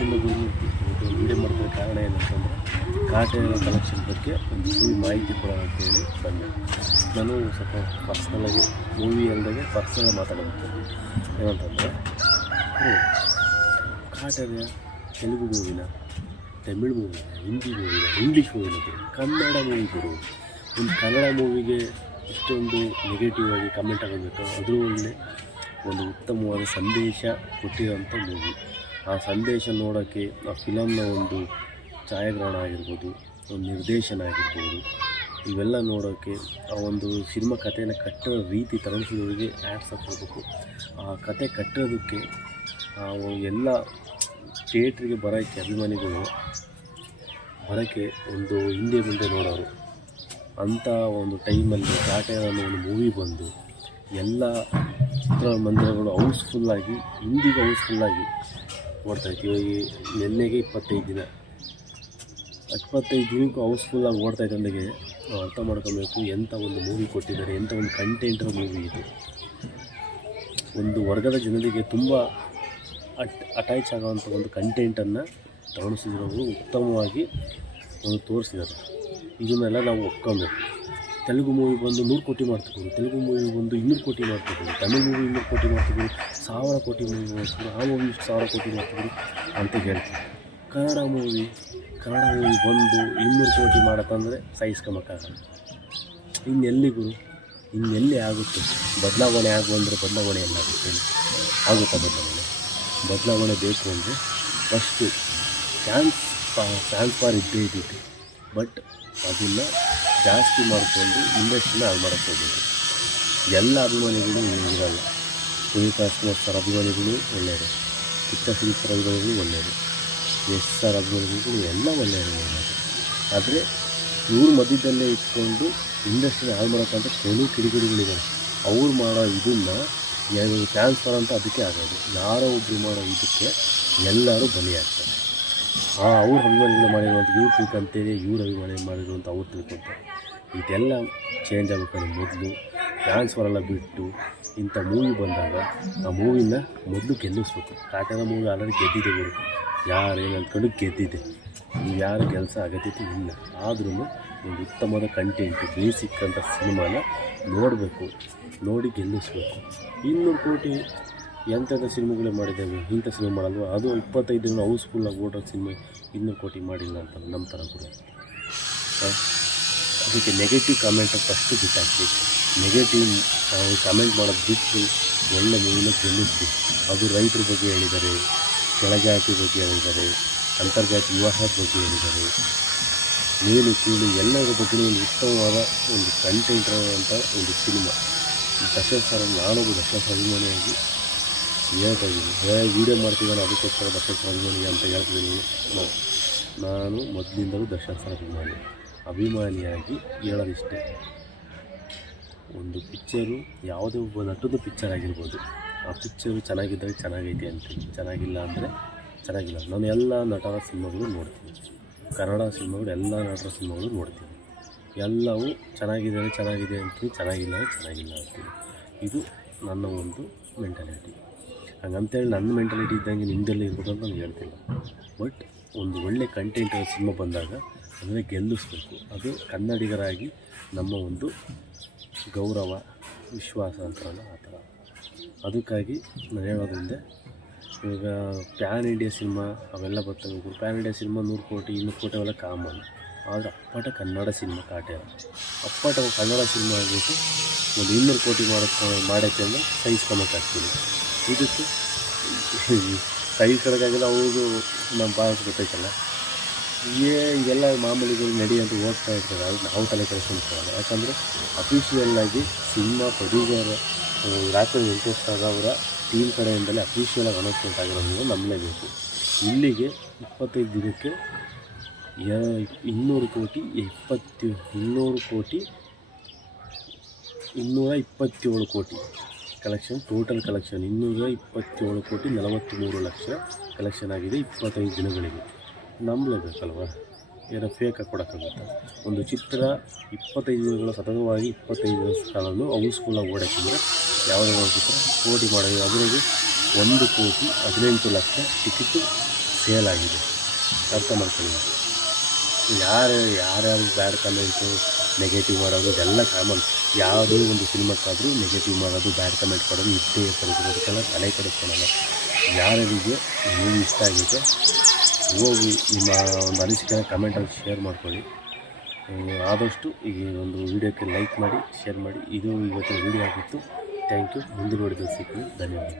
ನಿಮಗೆ ವಿಡಿಯೋ ಮಾಡ್ತಿರೋ ಕಾರಣ ಏನಂತಂದರೆ ಕಾಟೇರ ಕಲೆಕ್ಷನ್ ಬಗ್ಗೆ ಒಂದು ಫುಲ್ ಮಾಹಿತಿ ಕೊಡೋಣ ಅಂತೇಳಿ ಬಂದೆ. ನಾನು ಸ್ವಲ್ಪ ಪರ್ಸ್ನಲಾಗಿ ಮೂವಿ ಅಲ್ಲದೆ ಪರ್ಸ್ನಲಾಗಿ ಮಾತಾಡೋದು ಏನಂತಂದರೆ ಕಾಟೇರ ತೆಲುಗು ಮೂವಿನ, ತಮಿಳ್ ಮೂವಿನ, ಹಿಂದಿ ಮೂವಿನ, ಇಂಗ್ಲೀಷ್ ಮೂವಿನ ಗುರು, ಕನ್ನಡ ಮೂವಿ ಗುರು. ಒಂದು ಕನ್ನಡ ಮೂವಿಗೆ ಇಷ್ಟೊಂದು ನೆಗೆಟಿವ್ ಆಗಿ ಕಮೆಂಟ್ ಆಗೋದು ಅದ್ರ ಒಳ್ಳೆ ಒಂದು ಉತ್ತಮವಾದ ಸಂದೇಶ ಕೊಟ್ಟಿರೋಂಥ ಮೂವಿ. ಆ ಸಂದೇಶ ನೋಡೋಕ್ಕೆ ಆ ಫಿಲಮ್ನ ಒಂದು ಛಾಯಾಗ್ರಹಣ ಆಗಿರ್ಬೋದು, ಒಂದು ನಿರ್ದೇಶನ ಆಗಿರ್ಬೋದು, ಇವೆಲ್ಲ ನೋಡೋಕ್ಕೆ ಆ ಒಂದು ಸಿನಿಮಾ ಕಥೆಯನ್ನು ಕಟ್ಟೋ ರೀತಿ ತರಂಗಿಸಿದವರಿಗೆ ಆ್ಯಪ್ಸ್ ಹಾಕೋಬೇಕು. ಆ ಕತೆ ಕಟ್ಟೋದಕ್ಕೆ ಎಲ್ಲ ಥಿಯೇಟ್ರಿಗೆ ಬರೋಕ್ಕೆ ಅಭಿಮಾನಿಗಳು ಬರೋಕ್ಕೆ ಒಂದು ಹಿಂದೆ ಮುಂದೆ ನೋಡೋರು. ಅಂಥ ಒಂದು ಟೈಮಲ್ಲಿ ಕಾಟೇರ ಅನ್ನೋ ಒಂದು ಮೂವಿ ಬಂದು ಎಲ್ಲ ಚಿತ್ರಮಂದಿರಗಳು ಹೌಸ್ಫುಲ್ಲಾಗಿ, ಇಂದಿಗೂ ಹೌಸ್ಫುಲ್ಲಾಗಿ ಓಡ್ತಾಯಿತ್ತು. ಇವಾಗ ನಿನ್ನೆಗೆ 25 ದಿನಕ್ಕೂ ಹೌಸ್ಫುಲ್ಲಾಗಿ ಓಡ್ತಾಯಿತ್ತು ಅಂದಾಗೆ ನಾವು ಅರ್ಥ ಮಾಡ್ಕೊಬೇಕು ಎಂಥ ಒಂದು ಮೂವಿ ಕೊಟ್ಟಿದ್ದಾರೆ, ಎಂಥ ಒಂದು ಕಂಟೆಂಟರ ಮೂವಿ ಇದು. ಒಂದು ವರ್ಗದ ಜನರಿಗೆ ತುಂಬ ಅಟ್ಯಾಚ್ ಆಗೋವಂಥ ಒಂದು ಕಂಟೆಂಟನ್ನು ತಗೊಳಿಸಿದ್ರು, ಉತ್ತಮವಾಗಿ ಒಂದು ತೋರಿಸಿದ್ದಾರೆ. ಇದನ್ನೆಲ್ಲ ನಾವು ಒಪ್ಕೊಬೇಕು. ತೆಲುಗು ಮೂವಿ ಬಂದು 100 ಕೋಟಿ ಮಾಡ್ತಿದ್ರು, ತೆಲುಗು ಮೂವಿ ಬಂದು 200 ಕೋಟಿ ಮಾಡ್ತಿದ್ರು, ತಮಿಳ್ ಮೂವಿ 200 ಕೋಟಿ ಮಾಡ್ತಿದ್ರು, 1000 ಕೋಟಿ ಮೂವಿ ಮಾಡ್ತಿದ್ರು, ಆ ಮೂವಿ 1000 ಕೋಟಿ ಮಾಡ್ತಿದ್ರು ಅಂತ ಹೇಳ್ತೀವಿ. ಕನ್ನಡ ಮೂವಿ ಬಂದು 200 ಕೋಟಿ ಮಾಡತ್ತಂದರೆ ಸಹಿಸ್ಕೊಂಬಕ್ಕಾಗಲ್ಲ. ಇನ್ನೆಲ್ಲಿಗೂ ಇನ್ನೆಲ್ಲಿ ಆಗುತ್ತೆ? ಬದಲಾವಣೆ ಬಂದರೆ ಬದಲಾವಣೆ ಎಲ್ಲ ಆಗುತ್ತೆ. ಆಗುತ್ತಾ ಬದಲಾವಣೆ ಬೇಕು ಅಂದರೆ ಫಸ್ಟು ಚಾನ್ಸ್ ಫಾರ್ ಇದ್ದೇ ಇದ್ದಿತ್ತು. ಬಟ್ ಅದನ್ನು ಜಾಸ್ತಿ ಮಾಡಿಕೊಂಡು ಇಂಡಸ್ಟ್ರಿನ ಹಾಳು ಮಾಡೋಕ್ಕೆ ಹೋಗಬೇಕು. ಎಲ್ಲ ಅಭಿಮಾನಿಗಳು ಇರಲ್ಲ. ಪುನೀತ್ ರಾಜ್ಕುಮಾರ್ ಸರ್ ಅಭಿಮಾನಿಗಳು ಒಳ್ಳೆಯರು, ಕಿಚ್ಚ ಸುದೀಪ್ ಸರ್ ಅಭಿಮಾನಿಗಳು ಒಳ್ಳೆಯರು, ಎಸ್ ಸರ್ ಅಭಿಮಾನಿಗಳು ಎಲ್ಲ ಒಳ್ಳೆಯರು. ಆದರೆ ಇವ್ರ ಮಧ್ಯದಲ್ಲೇ ಇಟ್ಕೊಂಡು ಇಂಡಸ್ಟ್ರಿನ ಹಾಳು ಮಾಡೋಕ್ಕಂತ ಕೆಲವು ಕಿಡಿಗೇಡಿಗಳಿದ್ದಾರೆ. ಅವ್ರು ಮಾಡೋ ಇದನ್ನು ಟ್ರಾನ್ಸ್ಫರ್ ಅಂತ ಅದಕ್ಕೆ ಆಗೋದು. ಯಾರೋ ಒಬ್ಬರು ಮಾಡೋ ಇದಕ್ಕೆ ಎಲ್ಲರೂ ಬಲಿಯಾಗ್ತಾರೆ. ಅವ್ರ ಅಭಿಮಾನಿಗಳು ಮಾಡಿರುವಂಥ ಇವ್ರು ತಿಳ್ಕೊಂತೇವೆ, ಇವ್ರ ಅಭಿಮಾನಿ ಮಾಡಿರುವಂಥ ಅವ್ರು ತಿಳ್ಕೊತಾರೆ. ಇದೆಲ್ಲ ಚೇಂಜ್ ಆಗಬೇಕಂದ್ರೆ ಮೊದಲು ಟ್ರಾನ್ಸ್ಫರೆಲ್ಲ ಬಿಟ್ಟು ಇಂಥ ಮೂವಿ ಬಂದಾಗ ಆ ಮೂವಿನ ಮೊದಲು ಗೆಲ್ಲಿಸ್ಬೇಕು. ಕಾಟೇರ ಮೂವಿ ಆಲ್ರೆಡಿ ಗೆದ್ದಿದೆ ಗುರು, ಯಾರೇನು ಅಂದ್ಕೊಂಡು ಗೆದ್ದಿದೆ. ನೀವು ಯಾರು ಕೆಲಸ ಅಗತ್ಯತೆ ಇಲ್ಲ. ಆದ್ರೂ ಒಂದು ಉತ್ತಮವಾದ ಕಂಟೆಂಟು ಬೇಸಿಕ್ ಅಂತ ಸಿನಿಮಾನ ನೋಡಬೇಕು, ನೋಡಿ ಗೆಲ್ಲಿಸ್ಬೇಕು. 200 ಕೋಟಿ ಎಂಥೆಂಥ ಸಿನಿಮಾಗಳೇ ಮಾಡಿದ್ದೇವೆ, ಇಂಥ ಸಿನಿಮಾ ಮಾಡಲ್ವ? ಅದು 25 ದಿನ ಹೌಸ್ಫುಲ್ಲಾಗಿ ಓಡೋ ಸಿನಿಮಾ 200 ಕೋಟಿ ಮಾಡಿಲ್ಲ ಅಂತ ನಮ್ಮ ಥರ ಕೂಡ. ಅದಕ್ಕೆ ನೆಗೆಟಿವ್ ಕಾಮೆಂಟ್ ಫಸ್ಟು ಬಿಟ್ಟಾಕಿ, ನೆಗೆಟಿವ್ ನಾವು ಕಮೆಂಟ್ ಮಾಡೋದು ಬಿಟ್ಟು ಒಳ್ಳೆ ಮೂವಿನ ಗೆಲ್ಲಿಸ್ತೀವಿ. ಅದು ರೈತರ ಬಗ್ಗೆ ಹೇಳಿದ್ದಾರೆ, ಕೆಳಜಾತಿ ಬಗ್ಗೆ ಹೇಳಿದ್ದಾರೆ, ಅಂತರ್ಜಾತಿ ವಿವಾಹದ ಬಗ್ಗೆ ಹೇಳಿದ್ದಾರೆ, ಮೇಲು ಕೀಳು ಎಲ್ಲರ ಬಗ್ಗೆ ಒಂದು ಉತ್ತಮವಾದ ಒಂದು ಕಂಟೆಂಟ್ ಅಂತ ಒಂದು ಸಿನಿಮಾ. ದರ್ಶನ್ ಸರ್, ನಾನೊಬ್ಬ ದರ್ಶನ್ ಸರ್ ಅಭಿಮಾನಿಯಾಗಿ ಹೇಳ್ತಾ ಇದ್ದೀನಿ. ವೀಡಿಯೋ ಮಾಡ್ತಿದ್ದಾನೆ ಅದಕ್ಕೋಸ್ಕರ ದರ್ಶನ್ ಸರ್ ಅಭಿಮಾನಿ ಅಂತ ಹೇಳ್ತಿದ್ದೀನಿ. ನಾನು ಮೊದಲಿಂದಲೂ ದರ್ಶನ್ ಸರ್ ಅಭಿಮಾನಿಯಾಗಿ ಹೇಳೋದಿಷ್ಟೇ, ಒಂದು ಪಿಕ್ಚರು ಯಾವುದೇ ಒಬ್ಬ ನಟದ ಪಿಕ್ಚರ್ ಆಗಿರ್ಬೋದು, ಆ ಪಿಕ್ಚರು ಚೆನ್ನಾಗಿದ್ದರೆ ಚೆನ್ನಾಗೈತೆ ಅಂತೀನಿ, ಚೆನ್ನಾಗಿಲ್ಲ ಅಂದರೆ ಚೆನ್ನಾಗಿಲ್ಲ. ನಾನು ಎಲ್ಲ ನಟರ ಸಿನಿಮಾಗಳು ನೋಡ್ತೀನಿ, ಕನ್ನಡ ಸಿನಿಮಾಗಳು ಎಲ್ಲ ನಟರ ಸಿನಿಮಾಗಳು ನೋಡ್ತೀನಿ. ಎಲ್ಲವೂ ಚೆನ್ನಾಗಿದೆ ಅಂತೀನಿ, ಚೆನ್ನಾಗಿಲ್ಲ ಅಂತೀನಿ. ಇದು ನನ್ನ ಒಂದು ಮೆಂಟಾಲಿಟಿ. ಹಂಗಂತೇಳಿ ನನ್ನ ಮೆಂಟಾಲಿಟಿ ಇದ್ದಂಗೆ ನಿಮ್ಮದೆಲ್ಲ ಇರ್ಬೋದು ಅಂತ ನಾನು ಹೇಳ್ತಿಲ್ಲ. ಬಟ್ ಒಂದು ಒಳ್ಳೆ ಕಂಟೆಂಟ್ ಸಿನಿಮಾ ಬಂದಾಗ ಅದನ್ನೇ ಗೆಲ್ಲಿಸ್ಬೇಕು. ಅದು ಕನ್ನಡಿಗರಾಗಿ ನಮ್ಮ ಒಂದು ಗೌರವ, ವಿಶ್ವಾಸ ಅಂತಾರಲ್ಲ ಆ ಥರ. ಅದಕ್ಕಾಗಿ ನಾನು ಹೇಳೋದ್ರಿಂದ ಇವಾಗ ಪ್ಯಾನ್ ಇಂಡಿಯಾ ಸಿನಿಮಾ ಅವೆಲ್ಲ ಬರ್ತವೆ. ಪ್ಯಾನ್ ಇಂಡಿಯಾ ಸಿನಿಮಾ 100 ಕೋಟಿ 200 ಕೋಟಿ ಅವೆಲ್ಲ ಕಾಮನ್. ಆದರೆ ಅಪ್ಪಟ ಕನ್ನಡ ಸಿನಿಮಾ ಕಾಟೇರ, ಅಪ್ಪಟ ಕನ್ನಡ ಸಿನಿಮಾ ಆಗಿಬಿಟ್ಟು ಒಂದು 200 ಕೋಟಿ ಮಾಡೋಕ್ಕೆ ಅಂದರೆ ಸಹಿಸ್ಕೊಳಕ್ಕಾಗ್ತೀನಿ. ಇದಕ್ಕೆ ಸಹಿಸ್ಕೊಳಕ್ಕಾಗಿಲ್ಲ. ಅವ್ರಿಗೂ ನಮ್ಮ ಭಾಳ ಗೊತ್ತೈತಲ್ಲ, ಇದೆಲ್ಲ ಮಾಮೂಲಿಗಳು ನಡೆಯಂತ ಹೋಗ್ತಾ ಇರ್ತಾರೆ. ಅದು ನಾವು ತಲೆ ಕೆಡಿಸ್ಕೊಂಡ್ಕೊಳ್ಳೋಲ್ಲ. ಯಾಕಂದರೆ ಅಫಿಷಿಯಲ್ಲಾಗಿ ಸಿನಿಮಾ ಪ್ರೊಡ್ಯೂಸರ್ ರಾಕಲ್ ವೆಂಕಟೇಶ್ ಅವರ ಟೀಮ್ ಕಡೆಯಿಂದಲೇ ಅಫಿಷಿಯಲಾಗಿ ಅನೌನ್ಸ್ಮೆಂಟ್ ಆಗಿರೋದನ್ನು ನಂಬಲೇಬೇಕು. ಇಲ್ಲಿಗೆ 25 ದಿನಕ್ಕೆ 227 ಕೋಟಿ ಕಲೆಕ್ಷನ್, ಟೋಟಲ್ ಕಲೆಕ್ಷನ್ 227 ಕೋಟಿ 43 ಲಕ್ಷ ಕಲೆಕ್ಷನ್ ಆಗಿದೆ 25 ದಿನಗಳಿಗೆ. ನಂಬಲೇಬೇಕಲ್ವ? ಏನೋ ಫೇಕಾಗಿ ಕೊಡೋಕ್ಕಾಗುತ್ತೆ? ಒಂದು ಚಿತ್ರ 25 ದಿನಗಳ ಸತತವಾಗಿ 25 ಸ್ಥಳವನ್ನು ಹೌಸ್ಫುಲ್ಲಾಗಿ ಓಡೋಕ್ಕಿದ್ರೆ ಯಾವುದೇ ಒಂದು ಚಿತ್ರ ಕೋಟಿ ಮಾಡೋದು. ಅದರಲ್ಲಿ 1,18,00,000 ಟಿಕೆಟು ಸೇಲ್ ಆಗಿದೆ. ಅರ್ಥ ಮಾಡ್ಕೊಳ್ಳಿ. ಯಾರ್ಯಾರು ಬ್ಯಾಡ್ ಕಮೆಂಟು ನೆಗೆಟಿವ್ ಮಾಡೋದು ಇದೆಲ್ಲ ಕಾಮನ್. ಯಾವುದೇ ಒಂದು ಸಿನಿಮಾಕ್ಕಾದರೂ ನೆಗೆಟಿವ್ ಮಾಡೋದು, ಬ್ಯಾಡ್ ಕಮೆಂಟ್ ಕೊಡೋದು ಇದ್ದೇ ಇರ್ತಾರೆ. ಅದಕ್ಕೆಲ್ಲ ತಲೆ ಕೆಡಿಸ್ಕೊಳಲ್ಲ. ಯಾರಿಗೆ ಮೂವಿ ಇಷ್ಟ ಆಗಿದೆ ಹೋಗಿ ನಿಮ್ಮ ಒಂದು ಅನಿಸಿಕೆನ ಕಮೆಂಟಲ್ಲಿ ಶೇರ್ ಮಾಡ್ಕೊಳ್ಳಿ. ಆದಷ್ಟು ಈ ಒಂದು ವಿಡಿಯೋಕ್ಕೆ ಲೈಕ್ ಮಾಡಿ, ಶೇರ್ ಮಾಡಿ. ಇದು ಇವತ್ತಿನ ವಿಡಿಯೋ ಆಗಿತ್ತು. Thank you. ಮುಂದಿನ ವಿಡಿಯೋದಲ್ಲಿ ಸಿಗ್ತೀನಿ. ಧನ್ಯವಾದ.